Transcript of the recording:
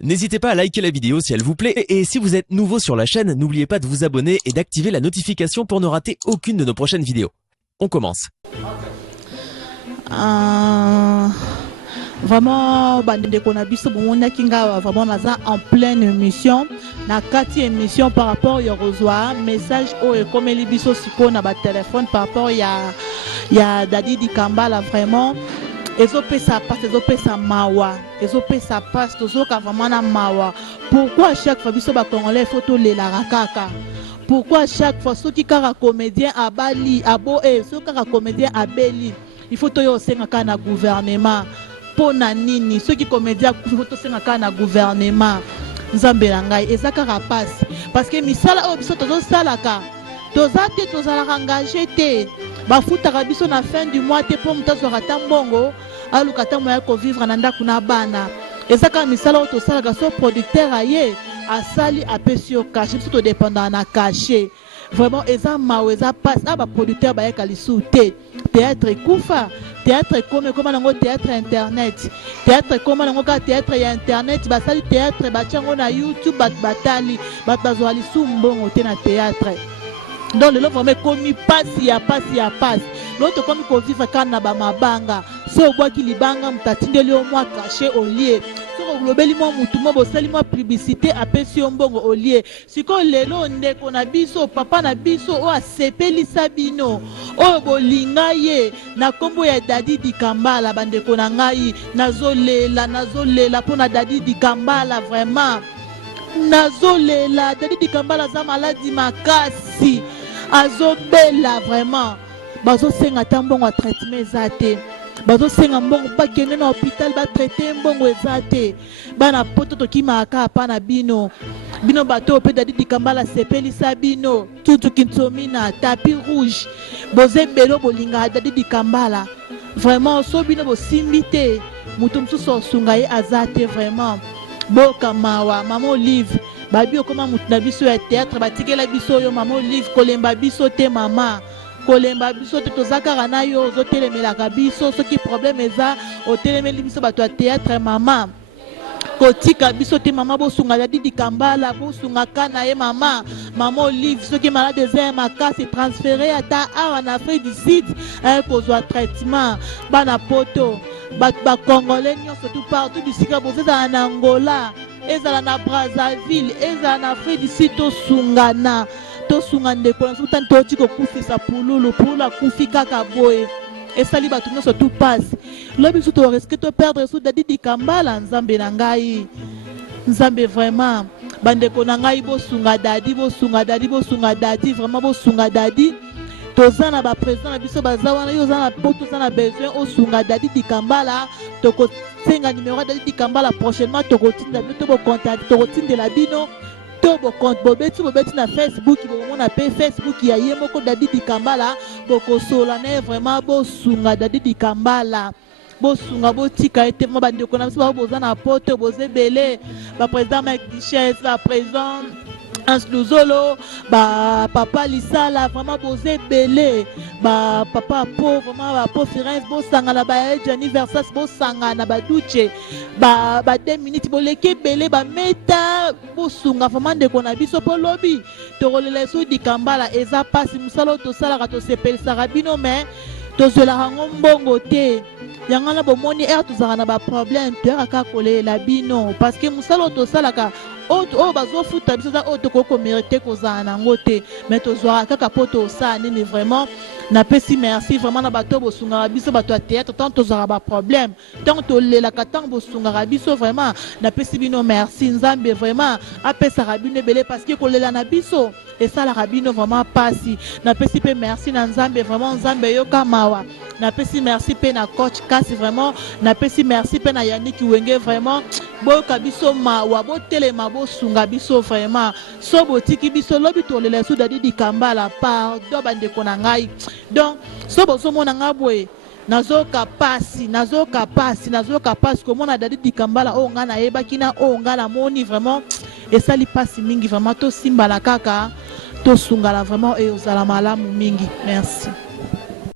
N'hésitez pas à liker la vidéo si elle vous plaît et si vous êtes nouveau sur la chaîne, n'oubliez pas de vous abonner et d'activer la notification pour ne rater aucune de nos prochaines vidéos. On commence. Vraiment, bande qu'on a biso bomona kinga vraiment naza en pleine émission. Na kati émission par rapport au reçoit message au comme les biso siko na ba téléphone par rapport ya Dadi Dikambala vraiment. Ezope ça passe, ezope ça mawa, ezope ça passe, tozoka vraiment na mawa. Pourquoi chaque fois biso ba congolais photo le la rakaka? Pourquoi chaque fois ceux qui kara comédien à Bali, à Boé, ceux qui kara comédien à Beli, il faut to yo senga na gouvernement. Pona nini ceux qui comédien photo senga na gouvernement. Nzambe na ngai ezaka rapasi parce que misala o biso tozo salaka. Tozate tozala engagé te. Bafutaka biso na fin du mois te po mutazo ratambongo aluka tamu ya ko vivre na ndako na bana. Ezaka misala o tosalaka so producteur aye asali apesio caché tout dépendant na caché. Vraiment eza mawe eza passe aba producteur ba yeka lisute théâtre kufa théâtre comme nango théâtre internet théâtre comme nango ka théâtre ya internet basali théâtre bachango na YouTube batali bazwali sumbongo te na théâtre. Donc le vraiment commis passe ya passe l'autre comme ko vivre kana ba mabanga so bois ki libanga mutatindeli au mois caché au lieu so globeli mo mutu mo bosali mo publicité apesi mbongo au lieu siko lelo ndeko na biso papa na biso o asepeli sabino o bolinga ye na kombo ya Dadi Dikambala bandeko na ngai nazolela pona Dadi Dikambala vraiment nazolela Dadi Dikambala za maladi makasi azobela vraiment bazo senga tambongo a traitement ezate bazo senga mbongo bakende na hôpital ba traiter mbongo ezate bana poto tokimaka pa na bino bato pe Dadi Dikambala sepeli sabino tutu kintsomina tapis rouge boze belo bolinga Dadi Dikambala vraiment so bino bosimbite mutu msuso sungaye azate vraiment boka mawa mama Olive babi okoma mutu na biso ya théâtre batikela biso yo mama Olive kolemba biso te mama kolemba biso te tozakaka na yo ozotelemelaka biso soki problème eza otelemeli biso bato ya théâtre mama kotika biso te mama bosunga Dadi Dikambala bosunga kana ye mama Olive soki malade eza makasi transféré ata awa na Afrique du Sud kozwa traitement bana poto ba congolais nyonso tout partout bisika bozeza na Angola ezala na Brazzaville ezala na Afrique du Sud tosungana ndeko na sultan toti ko kufisa pululu kufi kaka boye esali bato nyonso tout passe lobi biso to risque to perdre sous Dadi Dikambala nzambe na ngai nzambe vraiment bandeko na ngai bosunga Dadi vraiment bosunga Dadi toza na ba président na biso baza wana yo za na poto za na besoin osunga Dadi Dikambala toko senga numéro Dadi Dikambala prochainement tokotinda bino to bo contact tokotindela bino to bo compte bobeti na Facebook bomona pe Facebook ya ye moko Dadi Dikambala bokosola na vraiment bosunga Dadi Dikambala bosunga botika ete mo bandeko na biso boza na poto bozebele ba président Mike Duchesse ba président Ansluzolo, papa Lisala, vraiment posé belé, papa Po, vraiment Po Firenze, bo sanga na ba anniversaire, bo sanga na ba duche, 2 minutes boleke belé, meta, bo sunga vraiment de kona biso po lobby, torolele sou Dikambala, eza pasi musalo to sala to sepel sarabino mais to zola rango mbongo te. Yangana bomoni tozala na ba problème te aka kolela bino parce que musalo to salaka o bazo futa biso za to ko mériter kozala nango te mais tozwa kaka poto sa nini vraiment na pesi merci vraiment na bato bosunga biso bato ya théâtre tant tozala ba problème tant to lela ka tant bosunga biso vraiment na pesi bino merci nzambe vraiment apesa rabino belé parce que kolela na biso et ça la rabino vraiment pasi na pesi pe merci na nzambe vraiment nzambe yo kamawa na pesi merci pe na coach kasi vraiment na pesi merci pe na Yannick Wenge vraiment boka biso mawa botelema bosunga biso vraiment so botiki biso lobi tolela sou Dadi Dikambala pardon bandeko na ngai donc so bozomona ngabwe nazoka pasi komona Dadi Dikambala o nga na yebaki na o nga na moni vraiment esali pasi mingi vraiment to simbala kaka to sungala vraiment et ozala malamu mingi merci.